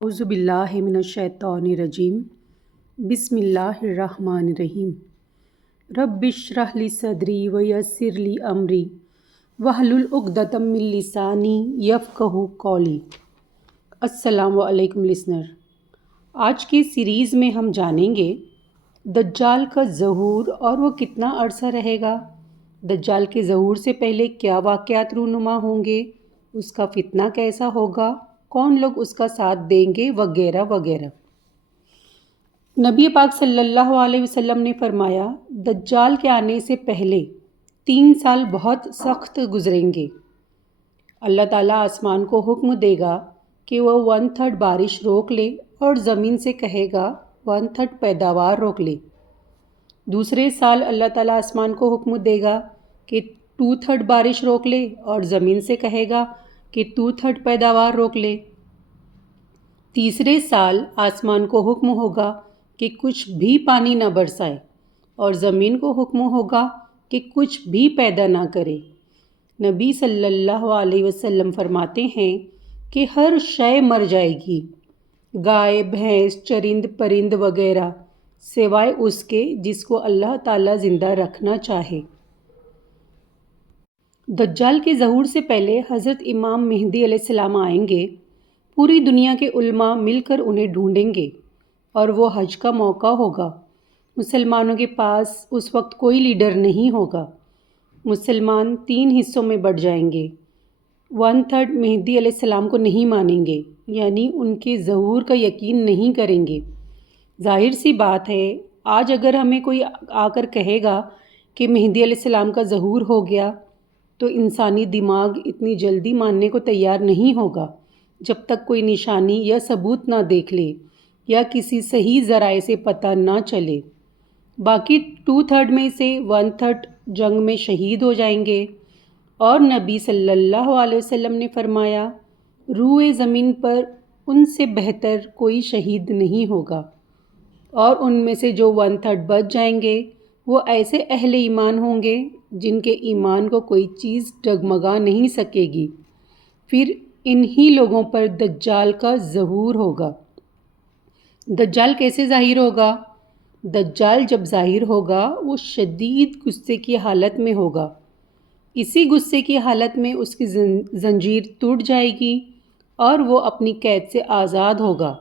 اعوذ باللہ من الشیطان الرجیم بسم اللہ الرحمن الرحیم رب اشرح لی صدری ویسر لی امری واحلل عقدۃ من لسانی یفقہوا قولی۔ السلام علیکم لسنر، آج کی سیریز میں ہم جانیں گے دجال کا ظہور اور وہ کتنا عرصہ رہے گا، دجال کے ظہور سے پہلے کیا واقعات رونما ہوں گے، اس کا فتنہ کیسا ہوگا، کون لوگ اس کا ساتھ دیں گے، وغیرہ وغیرہ۔ نبی پاک صلی اللہ علیہ وسلم نے فرمایا، دجال کے آنے سے پہلے 3 سال بہت سخت گزریں گے۔ اللہ تعالیٰ آسمان کو حکم دے گا کہ وہ 1/3 بارش روک لے اور زمین سے کہے گا 1/3 پیداوار روک لے۔ دوسرے سال اللہ تعالیٰ آسمان کو حکم دے گا کہ 2/3 بارش روک لے اور زمین سے کہے گا کہ 2/3 پیداوار روک لے۔ تیسرے سال آسمان کو حکم ہوگا کہ کچھ بھی پانی نہ برسائے اور زمین کو حکم ہوگا کہ کچھ بھی پیدا نہ کرے۔ نبی صلی اللہ علیہ وسلم فرماتے ہیں کہ ہر شے مر جائے گی، گائے، بھینس، چرند پرند وغیرہ، سوائے اس کے جس کو اللہ تعالیٰ زندہ رکھنا چاہے۔ دجال کے ظہور سے پہلے حضرت امام مہدی علیہ السلام آئیں گے۔ پوری دنیا کے علماء مل کر انہیں ڈھونڈیں گے اور وہ حج کا موقع ہوگا۔ مسلمانوں کے پاس اس وقت کوئی لیڈر نہیں ہوگا۔ مسلمان 3 حصوں میں بٹ جائیں گے۔ 1/3 مہدی علیہ السلام کو نہیں مانیں گے، یعنی ان کے ظہور کا یقین نہیں کریں گے۔ ظاہر سی بات ہے، آج اگر ہمیں کوئی آ کر کہے گا کہ مہدی علیہ السلام کا ظہور ہو گیا تو انسانی دماغ اتنی جلدی ماننے کو تیار نہیں ہوگا جب تک کوئی نشانی یا ثبوت نہ دیکھ لے یا کسی صحیح ذرائع سے پتہ نہ چلے۔ باقی 2/3 میں سے 1/3 جنگ میں شہید ہو جائیں گے، اور نبی صلی اللہ علیہ وسلم نے فرمایا، روئے زمین پر ان سے بہتر کوئی شہید نہیں ہوگا، اور ان میں سے جو 1/3 بچ جائیں گے وہ ایسے اہل ایمان ہوں گے جن کے ایمان کو کوئی چیز ڈگمگا نہیں سکے گی۔ پھر انہی لوگوں پر دجال کا ظہور ہوگا۔ دجال کیسے ظاہر ہوگا؟ دجال جب ظاہر ہوگا وہ شدید غصے کی حالت میں ہوگا۔ اسی غصے کی حالت میں اس کی زنجیر ٹوٹ جائے گی اور وہ اپنی قید سے آزاد ہوگا۔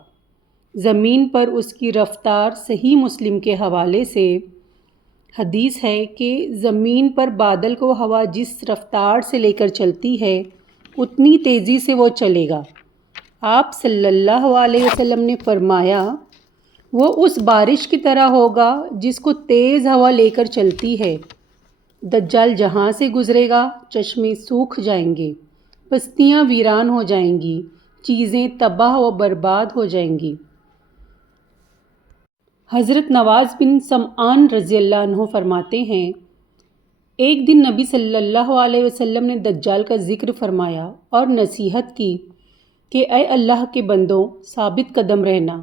زمین پر اس کی رفتار صحیح مسلم کے حوالے سے حدیث ہے کہ زمین پر بادل کو ہوا جس رفتار سے لے کر چلتی ہے اتنی تیزی سے وہ چلے گا۔ آپ صلی اللہ علیہ وسلم نے فرمایا، وہ اس بارش کی طرح ہوگا جس کو تیز ہوا لے کر چلتی ہے۔ دجال جہاں سے گزرے گا چشمے سوکھ جائیں گے، بستیاں ویران ہو جائیں گی، چیزیں تباہ و برباد ہو جائیں گی۔ حضرت نواز بن سمعان رضی اللہ عنہ فرماتے ہیں، ایک دن نبی صلی اللہ علیہ وسلم نے دجال کا ذکر فرمایا اور نصیحت کی کہ اے اللہ کے بندوں، ثابت قدم رہنا۔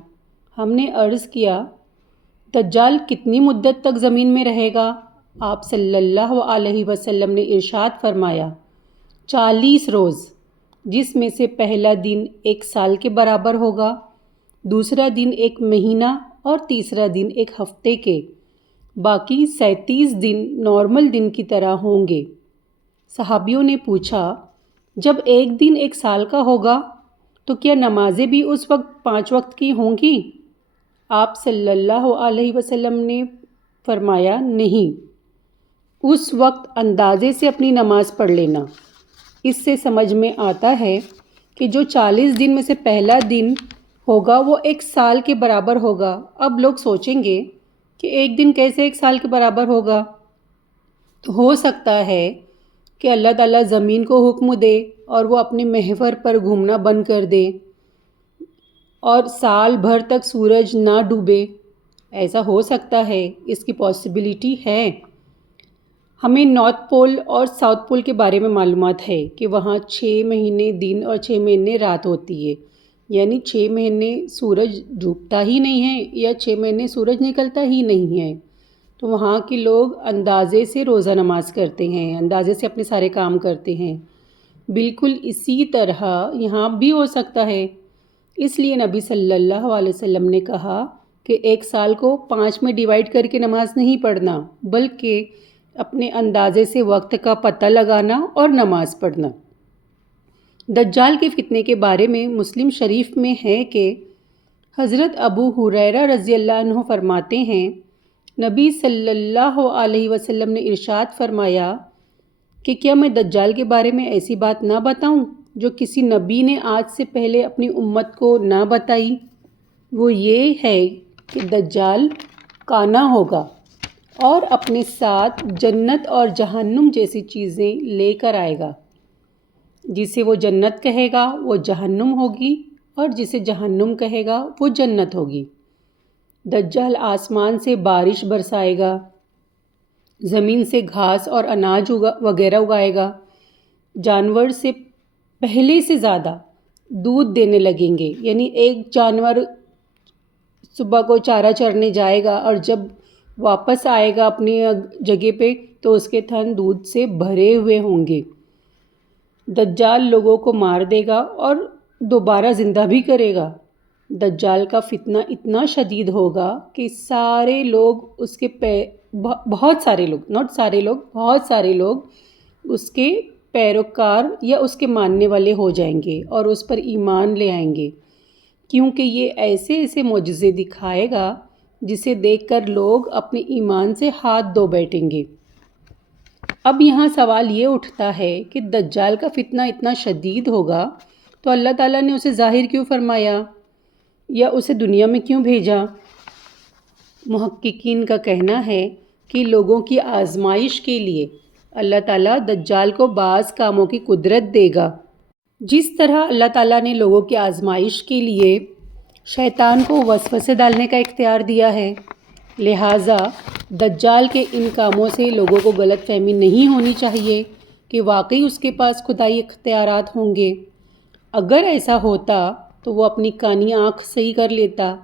ہم نے عرض کیا، دجال کتنی مدت تک زمین میں رہے گا؟ آپ صلی اللہ علیہ وسلم نے ارشاد فرمایا، 40 روز، جس میں سے پہلا دن 1 سال کے برابر ہوگا، دوسرا دن 1 مہینہ اور تیسرا دن 1 ہفتے کے، باقی 37 دن نارمل دن کی طرح ہوں گے۔ صحابیوں نے پوچھا، جب ایک دن 1 سال کا ہوگا تو کیا نمازیں بھی اس وقت 5 وقت کی ہوں گی؟ آپ صلی اللہ علیہ وسلم نے فرمایا، نہیں، اس وقت اندازے سے اپنی نماز پڑھ لینا۔ اس سے سمجھ میں آتا ہے کہ جو 40 دن میں سے پہلا دن ہوگا وہ 1 سال کے برابر ہوگا۔ اب لوگ سوچیں گے کہ ایک دن کیسے 1 سال کے برابر ہوگا؟ تو ہو سکتا ہے کہ اللہ تعالیٰ زمین کو حکم دے اور وہ اپنے محور پر گھومنا بند کر دے اور سال بھر تک سورج نہ ڈوبے۔ ایسا ہو سکتا ہے، اس کی پاسبلٹی ہے۔ ہمیں نارتھ پول اور ساؤتھ پول کے بارے میں معلومات ہے کہ وہاں 6 مہینے دن اور 6 مہینے رات ہوتی ہے، یعنی 6 مہینے سورج ڈوبتا ہی نہیں ہے یا 6 مہینے سورج نکلتا ہی نہیں ہے۔ تو وہاں کے لوگ اندازے سے روزہ نماز کرتے ہیں، اندازے سے اپنے سارے کام کرتے ہیں۔ بالکل اسی طرح یہاں بھی ہو سکتا ہے اس لیے نبی صلی اللہ علیہ وسلم نے کہا کہ ایک سال کو 5 میں ڈیوائڈ کر کے نماز نہیں پڑھنا، بلکہ اپنے اندازے سے وقت کا پتہ لگانا اور نماز پڑھنا۔ دجال کے فتنے کے بارے میں مسلم شریف میں ہے کہ حضرت ابو ہریرہ رضی اللہ عنہ فرماتے ہیں، نبی صلی اللہ علیہ وسلم نے ارشاد فرمایا کہ کیا میں دجال کے بارے میں ایسی بات نہ بتاؤں جو کسی نبی نے آج سے پہلے اپنی امت کو نہ بتائی؟ وہ یہ ہے کہ دجال کانا ہوگا اور اپنے ساتھ جنت اور جہنم جیسی چیزیں لے کر آئے گا۔ جسے وہ جنت کہے گا وہ جہنم ہوگی، اور جسے جہنم کہے گا وہ جنت ہوگی۔ دجال آسمان سے بارش برسائے گا، زمین سے گھاس اور اناج وغیرہ اگائے گا، جانور سے پہلے سے زیادہ دودھ دینے لگیں گے، یعنی ایک جانور صبح کو چارہ چرنے جائے گا اور جب واپس آئے گا اپنی جگہ پہ تو اس کے تھن دودھ سے بھرے ہوئے ہوں گے۔ دجال لوگوں کو مار دے گا اور دوبارہ زندہ بھی کرے گا۔ دجال کا فتنہ اتنا شدید ہوگا کہ سارے لوگ اس کے بہت سارے لوگ اس کے پیروکار یا اس کے ماننے والے ہو جائیں گے اور اس پر ایمان لے آئیں گے، کیونکہ یہ ایسے معجزے دکھائے گا جسے دیکھ کر لوگ اپنے ایمان سے ہاتھ دھو بیٹھیں گے۔ اب یہاں سوال یہ اٹھتا ہے کہ دجال کا فتنہ اتنا شدید ہوگا تو اللہ تعالیٰ نے اسے ظاہر کیوں فرمایا یا اسے دنیا میں کیوں بھیجا؟ محققین کا کہنا ہے کہ لوگوں کی آزمائش کے لیے اللہ تعالیٰ دجال کو بعض کاموں کی قدرت دے گا۔ جس طرح اللہ تعالیٰ نے لوگوں کی آزمائش کے لیے شیطان کو وسوسے ڈالنے کا اختیار دیا ہے، لہٰذا دجال کے ان کاموں سے لوگوں کو غلط فہمی نہیں ہونی چاہیے کہ واقعی اس کے پاس خدائی اختیارات ہوں گے۔ اگر ایسا ہوتا تو وہ اپنی کانی آنکھ صحیح کر لیتا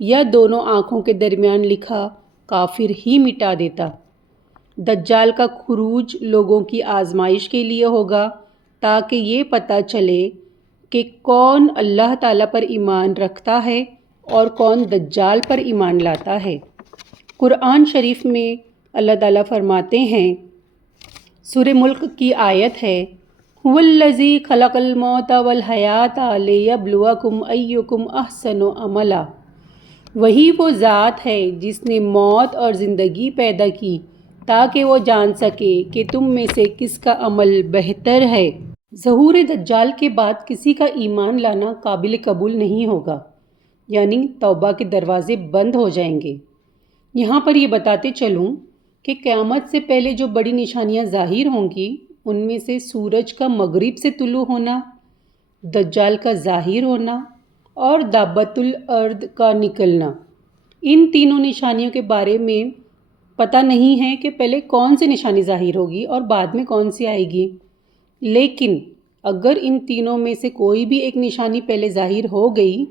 یا دونوں آنکھوں کے درمیان لکھا کافر ہی مٹا دیتا۔ دجال کا خروج لوگوں کی آزمائش کے لیے ہوگا تاکہ یہ پتہ چلے کہ کون اللہ تعالیٰ پر ایمان رکھتا ہے اور کون دجال پر ایمان لاتا ہے۔ قرآن شریف میں اللہ تعالیٰ فرماتے ہیں، سورہ ملک کی آیت ہے، هُوَ الَّذِي خَلَقَ الْمَوْتَ وَالْحَيَاةَ لِيَبْلُوَكُمْ أَيُّكُمْ أَحْسَنُ عَمَلًا۔ وہی وہ ذات ہے جس نے موت اور زندگی پیدا کی تاکہ وہ جان سکے کہ تم میں سے کس کا عمل بہتر ہے۔ ظہور دجال کے بعد کسی کا ایمان لانا قابل قبول نہیں ہوگا، یعنی توبہ کے دروازے بند ہو جائیں گے۔ یہاں پر یہ بتاتے چلوں کہ قیامت سے پہلے جو بڑی نشانیاں ظاہر ہوں گی ان میں سے سورج کا مغرب سے طلوع ہونا، دجال کا ظاہر ہونا اور دابۃ الارض کا نکلنا۔ ان تینوں نشانیوں کے بارے میں پتہ نہیں ہے کہ پہلے کون سی نشانی ظاہر ہوگی اور بعد میں کون سی آئے گی، لیکن اگر ان تینوں میں سے کوئی بھی ایک نشانی پہلے ظاہر ہو گئی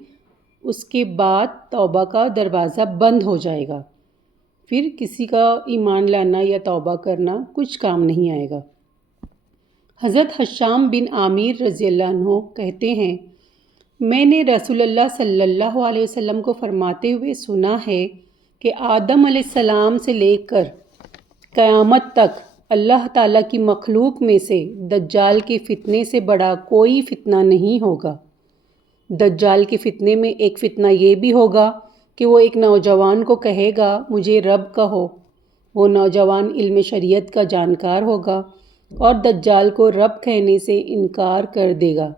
اس کے بعد توبہ کا دروازہ بند ہو جائے گا، پھر کسی کا ایمان لانا یا توبہ کرنا کچھ کام نہیں آئے گا۔ حضرت حشام بن عامر رضی اللہ عنہ کہتے ہیں، میں نے رسول اللہ صلی اللہ علیہ وسلم کو فرماتے ہوئے سنا ہے کہ آدم علیہ السلام سے لے کر قیامت تک اللہ تعالیٰ کی مخلوق میں سے دجال کے فتنے سے بڑا کوئی فتنہ نہیں ہوگا۔ دجال کے فتنے میں ایک فتنہ یہ بھی ہوگا کہ وہ ایک نوجوان کو کہے گا مجھے رب کہو۔ وہ نوجوان علم شریعت کا جانکار ہوگا اور دجال کو رب کہنے سے انکار کر دے گا۔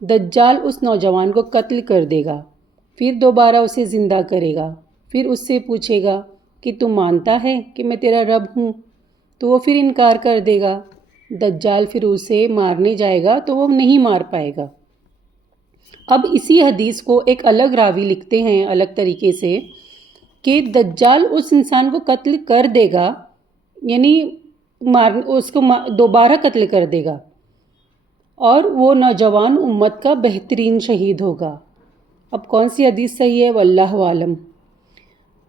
دجال اس نوجوان کو قتل کر دے گا، پھر دوبارہ اسے زندہ کرے گا، پھر اس سے پوچھے گا کہ تم مانتا ہے کہ میں تیرا رب ہوں؟ تو وہ پھر انکار کر دے گا۔ دجال پھر اسے مارنے جائے گا تو وہ نہیں مار پائے گا۔ اب اسی حدیث کو ایک الگ راوی لکھتے ہیں الگ طریقے سے کہ دجال اس انسان کو قتل کر دے گا، یعنی اس کو دوبارہ قتل کر دے گا، اور وہ نوجوان امت کا بہترین شہید ہوگا۔ اب کون سی حدیث صحیح ہے واللہ عالم۔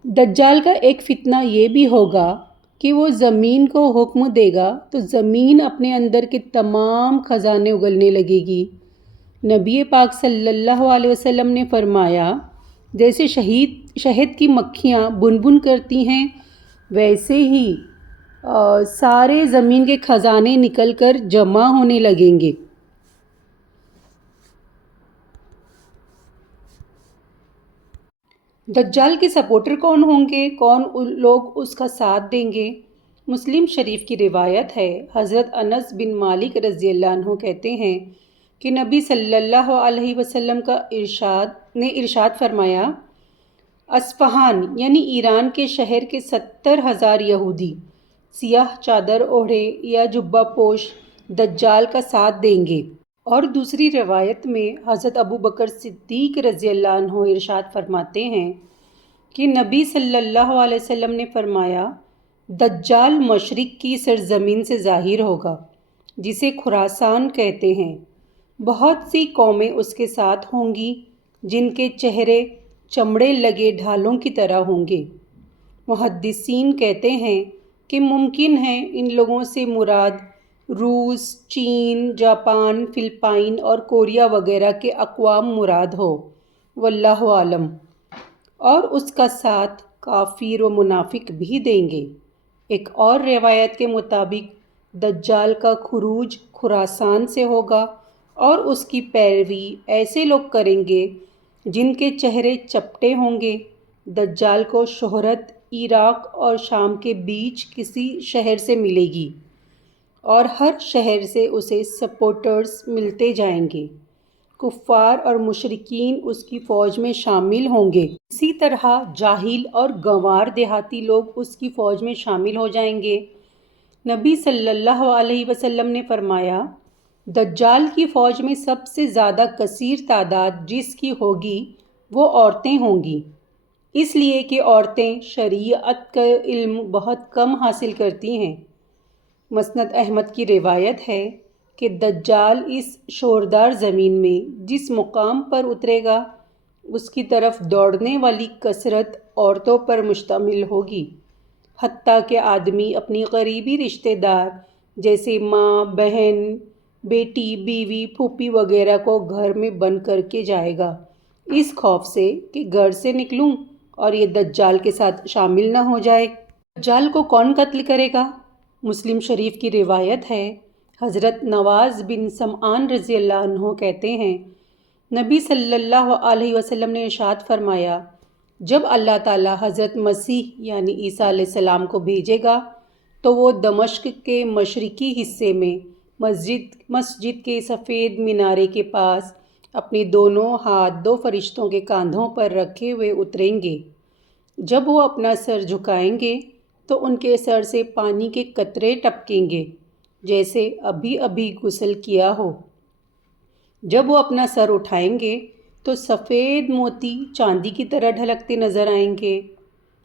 دجال کا ایک فتنہ یہ بھی ہوگا کہ وہ زمین کو حکم دے گا تو زمین اپنے اندر کے تمام خزانے اگلنے لگے گی، نبی پاک صلی اللہ علیہ وسلم نے فرمایا، جیسے شہد کی مکھیاں بن کرتی ہیں، ویسے ہی سارے زمین کے خزانے نکل کر جمع ہونے لگیں گے۔ دجال کے سپورٹر کون ہوں گے؟ کون لوگ اس کا ساتھ دیں گے؟ مسلم شریف کی روایت ہے، حضرت انس بن مالک رضی اللہ عنہ کہتے ہیں کہ نبی صلی اللہ علیہ وسلم نے ارشاد فرمایا، اصفہان یعنی ایران کے شہر کے 70,000 یہودی سیاہ چادر اوڑھے یا جبہ پوش دجال کا ساتھ دیں گے۔ اور دوسری روایت میں حضرت ابو بکر صدیق رضی اللہ عنہ ارشاد فرماتے ہیں کہ نبی صلی اللہ علیہ وسلم نے فرمایا، دجال مشرق کی سرزمین سے ظاہر ہوگا جسے خراسان کہتے ہیں۔ بہت سی قومیں اس کے ساتھ ہوں گی جن کے چہرے چمڑے لگے ڈھالوں کی طرح ہوں گے۔ محدثین کہتے ہیں کہ ممکن ہے ان لوگوں سے مراد روس، چین، جاپان، فلپائن اور کوریا وغیرہ کے اقوام مراد ہو، واللہ عالم۔ اور اس کا ساتھ کافر و منافق بھی دیں گے۔ ایک اور روایت کے مطابق دجال کا خروج خراسان سے ہوگا اور اس کی پیروی ایسے لوگ کریں گے جن کے چہرے چپٹے ہوں گے۔ دجال کو شہرت عراق اور شام کے بیچ کسی شہر سے ملے گی اور ہر شہر سے اسے سپورٹرز ملتے جائیں گے۔ کفار اور مشرکین اس کی فوج میں شامل ہوں گے۔ اسی طرح جاہل اور گنوار دیہاتی لوگ اس کی فوج میں شامل ہو جائیں گے۔ نبی صلی اللہ علیہ وسلم نے فرمایا، دجال کی فوج میں سب سے زیادہ کثیر تعداد جس کی ہوگی وہ عورتیں ہوں گی، اس لیے کہ عورتیں شریعت کا علم بہت کم حاصل کرتی ہیں۔ مسند احمد کی روایت ہے کہ دجال اس شوردار زمین میں جس مقام پر اترے گا اس کی طرف دوڑنے والی کثرت عورتوں پر مشتمل ہوگی، حتیٰ کہ آدمی اپنی قریبی رشتہ دار جیسے ماں، بہن، بیٹی، بیوی، پھوپھی وغیرہ کو گھر میں بند کر کے جائے گا، اس خوف سے کہ گھر سے نکلوں اور یہ دجال کے ساتھ شامل نہ ہو جائے۔ دجال کو کون قتل کرے گا؟ مسلم شریف کی روایت ہے، حضرت نواز بن سمعان رضی اللہ عنہ کہتے ہیں، نبی صلی اللہ علیہ وسلم نے ارشاد فرمایا، جب اللہ تعالیٰ حضرت مسیح یعنی عیسیٰ علیہ السلام کو بھیجے گا تو وہ دمشق کے مشرقی حصے میں مسجد کے سفید مینارے کے پاس اپنے دونوں ہاتھ دو فرشتوں کے کاندھوں پر رکھے ہوئے اتریں گے۔ جب وہ اپنا سر جھکائیں گے تو ان کے سر سے پانی کے قطرے ٹپکیں گے جیسے ابھی ابھی غسل کیا ہو۔ جب وہ اپنا سر اٹھائیں گے تو سفید موتی چاندی کی طرح ڈھلکتے نظر آئیں گے۔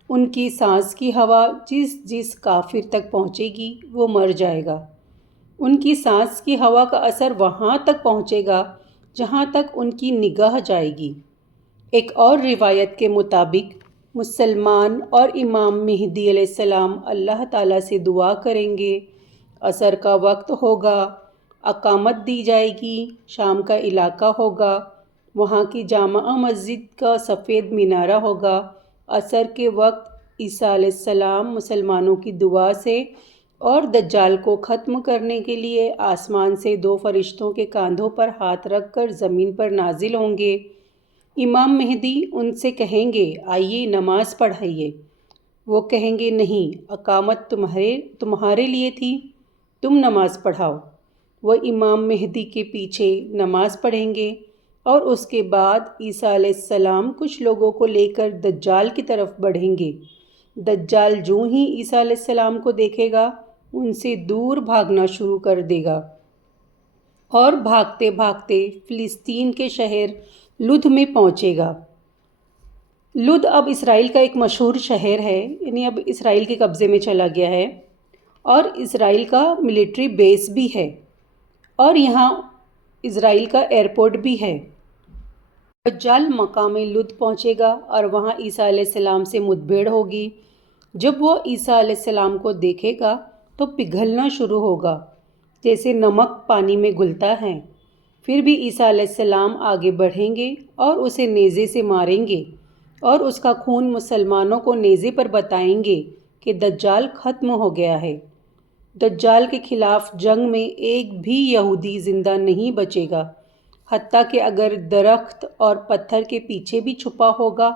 ان کی سانس کی ہوا جس کافر تک پہنچے گی وہ مر جائے گا۔ ان کی سانس کی ہوا کا اثر وہاں تک پہنچے گا جہاں تک ان کی نگاہ جائے گی۔ ایک اور روایت کے مطابق مسلمان اور امام مہدی علیہ السلام اللہ تعالیٰ سے دعا کریں گے، عصر کا وقت ہوگا، اقامت دی جائے گی، شام کا علاقہ ہوگا، وہاں کی جامع مسجد کا سفید مینارہ ہوگا، عصر کے وقت عیسیٰ علیہ السلام مسلمانوں کی دعا سے اور دجال کو ختم کرنے کے لیے آسمان سے دو فرشتوں کے کاندھوں پر ہاتھ رکھ کر زمین پر نازل ہوں گے۔ امام مہدی ان سے کہیں گے، آئیے نماز پڑھائیے۔ وہ کہیں گے، نہیں، اقامت تمہارے لیے تھی، تم نماز پڑھاؤ۔ وہ امام مہدی کے پیچھے نماز پڑھیں گے اور اس کے بعد عیسیٰ علیہ السلام کچھ لوگوں کو لے کر دجال کی طرف بڑھیں گے۔ دجال جوں ہی عیسیٰ علیہ السلام کو دیکھے گا ان سے دور بھاگنا شروع کر دے گا اور بھاگتے بھاگتے فلسطین کے شہر لد میں پہنچے گا۔ لد اب اسرائیل کا ایک مشہور شہر ہے، یعنی اب اسرائیل کے قبضے میں چلا گیا ہے اور اسرائیل کا ملٹری بیس بھی ہے اور یہاں اسرائیل کا ایئرپورٹ بھی ہے۔ دجال مقام لد پہنچے گا اور وہاں عیسیٰ علیہ السلام سے مدبھیڑ ہوگی۔ جب وہ عیسیٰ علیہ السلام کو دیکھے گا تو پگھلنا شروع ہوگا جیسے نمک پانی میں گھلتا ہے، پھر بھی عیسیٰ علیہ السلام آگے بڑھیں گے اور اسے نیزے سے ماریں گے اور اس کا خون مسلمانوں کو نیزے پر بتائیں گے کہ دجال ختم ہو گیا ہے۔ دجال کے خلاف جنگ میں ایک بھی یہودی زندہ نہیں بچے گا، حتیٰ کہ اگر درخت اور پتھر کے پیچھے بھی چھپا ہوگا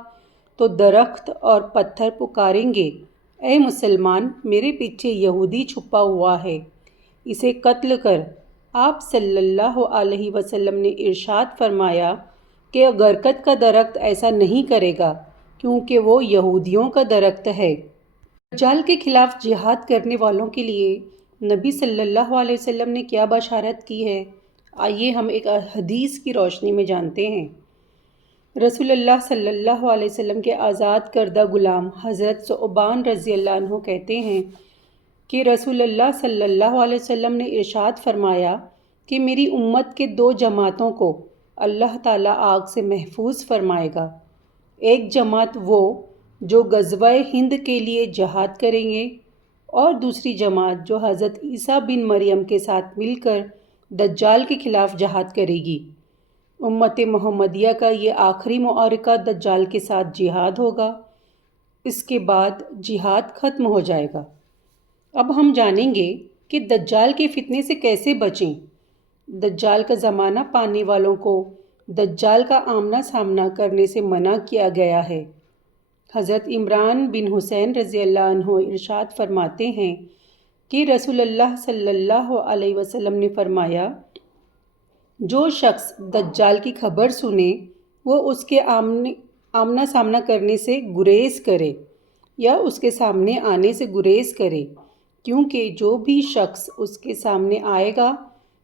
تو درخت اور پتھر پکاریں گے، اے مسلمان، میرے پیچھے یہودی چھپا ہوا ہے، اسے قتل کر۔ آپ صلی اللہ علیہ وسلم نے ارشاد فرمایا کہ برکت کا درخت ایسا نہیں کرے گا کیونکہ وہ یہودیوں کا درخت ہے۔ دجال کے خلاف جہاد کرنے والوں کے لیے نبی صلی اللہ علیہ وسلم نے کیا بشارت کی ہے، آئیے ہم ایک حدیث کی روشنی میں جانتے ہیں۔ رسول اللہ صلی اللہ علیہ وسلم کے آزاد کردہ غلام حضرت ثعبان رضی اللہ عنہ کہتے ہیں کہ رسول اللہ صلی اللہ علیہ وسلم نے ارشاد فرمایا کہ میری امت کے دو جماعتوں کو اللہ تعالیٰ آگ سے محفوظ فرمائے گا۔ ایک جماعت وہ جو غزوہ ہند کے لیے جہاد کریں گے، اور دوسری جماعت جو حضرت عیسیٰ بن مریم کے ساتھ مل کر دجال کے خلاف جہاد کرے گی۔ امت محمدیہ کا یہ آخری معرکہ دجال کے ساتھ جہاد ہوگا، اس کے بعد جہاد ختم ہو جائے گا۔ اب ہم جانیں گے کہ دجال کے فتنے سے کیسے بچیں۔ دجال کا زمانہ پانے والوں کو دجال کا آمنا سامنا کرنے سے منع کیا گیا ہے۔ حضرت عمران بن حسین رضی اللہ عنہ ارشاد فرماتے ہیں کہ رسول اللہ صلی اللہ علیہ وسلم نے فرمایا، جو شخص دجال کی خبر سنے وہ اس کے آمنا سامنا کرنے سے گریز کرے یا اس کے سامنے آنے سے گریز کرے، کیونکہ جو بھی شخص اس کے سامنے آئے گا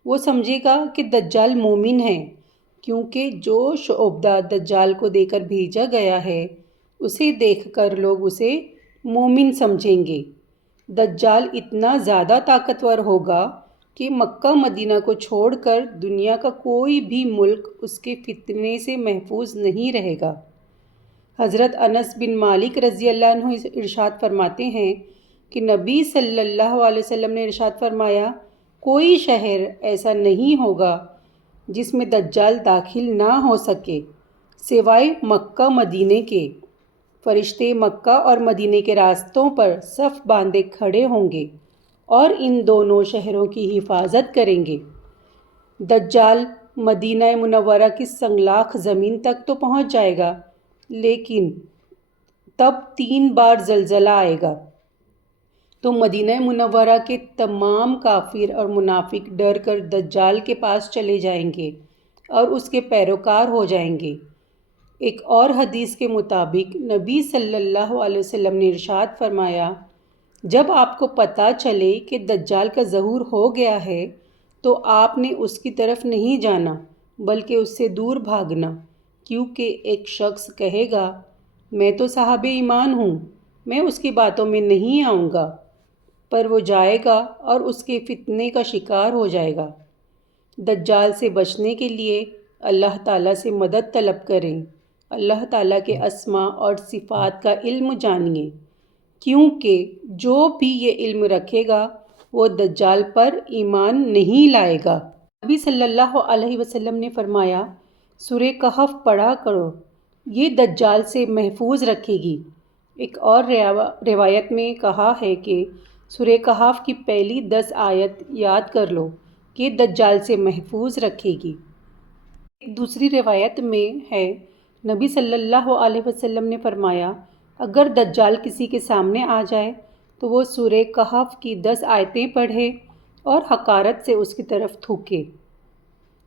وہ سمجھے گا کہ دجال مومن ہے، کیونکہ جو شعبدہ دجال کو دے کر بھیجا گیا ہے اسے دیکھ کر لوگ اسے مومن سمجھیں گے۔ دجال اتنا زیادہ طاقتور ہوگا کہ مکہ مدینہ کو چھوڑ کر دنیا کا کوئی بھی ملک اس کے فتنے سے محفوظ نہیں رہے گا۔ حضرت انس بن مالک رضی اللہ عنہ ارشاد فرماتے ہیں کہ نبی صلی اللہ علیہ وسلم نے ارشاد فرمایا، کوئی شہر ایسا نہیں ہوگا جس میں دجال داخل نہ ہو سکے سوائے مکہ مدینے کے۔ فرشتے مکہ اور مدینے کے راستوں پر صف باندھے کھڑے ہوں گے اور ان دونوں شہروں کی حفاظت کریں گے۔ دجال مدینہ منورہ کی سنگلاخ زمین تک تو پہنچ جائے گا، لیکن تب 3 بار زلزلہ آئے گا تو مدینہ منورہ کے تمام کافر اور منافق ڈر کر دجال کے پاس چلے جائیں گے اور اس کے پیروکار ہو جائیں گے۔ ایک اور حدیث کے مطابق نبی صلی اللہ علیہ وسلم نے ارشاد فرمایا، جب آپ کو پتہ چلے کہ دجال کا ظہور ہو گیا ہے تو آپ نے اس کی طرف نہیں جانا بلکہ اس سے دور بھاگنا، کیونکہ ایک شخص کہے گا، میں تو صاحب ایمان ہوں، میں اس کی باتوں میں نہیں آؤں گا، پر وہ جائے گا اور اس کے فتنے کا شکار ہو جائے گا۔ دجال سے بچنے کے لیے اللہ تعالیٰ سے مدد طلب کریں، اللہ تعالیٰ کے اسماء اور صفات کا علم جانیے، کیونکہ جو بھی یہ علم رکھے گا وہ دجال پر ایمان نہیں لائے گا۔ نبی صلی اللہ علیہ وسلم نے فرمایا، سورہ کہف پڑھا کرو، یہ دجال سے محفوظ رکھے گی۔ ایک اور روایت میں کہا ہے کہ سورہ کہف کی پہلی 10 آیت یاد کر لو، یہ دجال سے محفوظ رکھے گی۔ ایک دوسری روایت میں ہے، نبی صلی اللہ علیہ وسلم نے فرمایا، اگر دجال کسی کے سامنے آ جائے تو وہ سورہ کہف کی 10 آیتیں پڑھے اور حقارت سے اس کی طرف تھوکے۔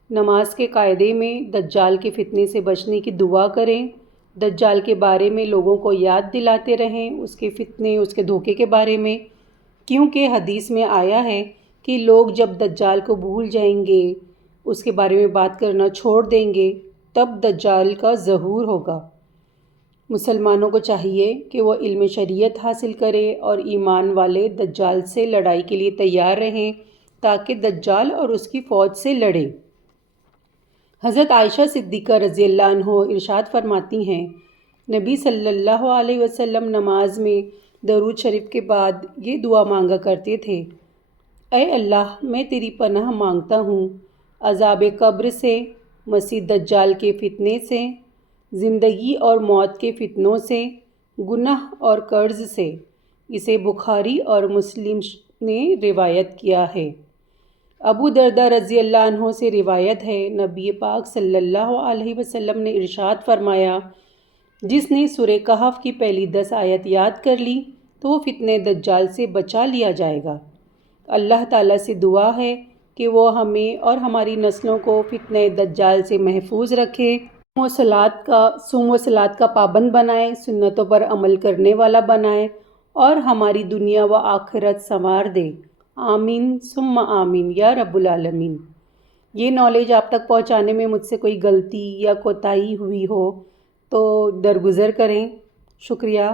نماز کے قاعدے میں دجال کے فتنے سے بچنے کی دعا کریں، دجال کے بارے میں لوگوں کو یاد دلاتے رہیں، اس کے فتنے، اس کے دھوکے کے بارے میں، کیونکہ حدیث میں آیا ہے کہ لوگ جب دجال کو بھول جائیں گے، اس کے بارے میں بات کرنا چھوڑ دیں گے، تب دجال کا ظہور ہوگا۔ مسلمانوں کو چاہیے کہ وہ علم شریعت حاصل کریں اور ایمان والے دجال سے لڑائی کے لیے تیار رہیں تاکہ دجال اور اس کی فوج سے لڑیں۔ حضرت عائشہ صدیقہ رضی اللہ عنہ ارشاد فرماتی ہیں، نبی صلی اللہ علیہ وسلم نماز میں درود شریف کے بعد یہ دعا مانگا کرتے تھے، اے اللہ، میں تیری پناہ مانگتا ہوں عذاب قبر سے، مسیح دجال کے فتنے سے، زندگی اور موت کے فتنوں سے، گناہ اور قرض سے۔ اسے بخاری اور مسلم نے روایت کیا ہے۔ ابو درداء رضی اللہ عنہ سے روایت ہے، نبی پاک صلی اللہ علیہ وسلم نے ارشاد فرمایا، جس نے سورہ کہف کی پہلی 10 آیت یاد کر لی تو وہ فتنہ دجال سے بچا لیا جائے گا۔ اللہ تعالیٰ سے دعا ہے کہ وہ ہمیں اور ہماری نسلوں کو فتنہ دجال سے محفوظ رکھے، صوم و صلات کا پابند بنائے، سنتوں پر عمل کرنے والا بنائے اور ہماری دنیا و آخرت سنوار دے۔ آمین ثم آمین یا رب العالمین۔ یہ نالج آپ تک پہنچانے میں مجھ سے کوئی غلطی یا کوتاہی ہوئی ہو تو درگزر کریں۔ شکریہ۔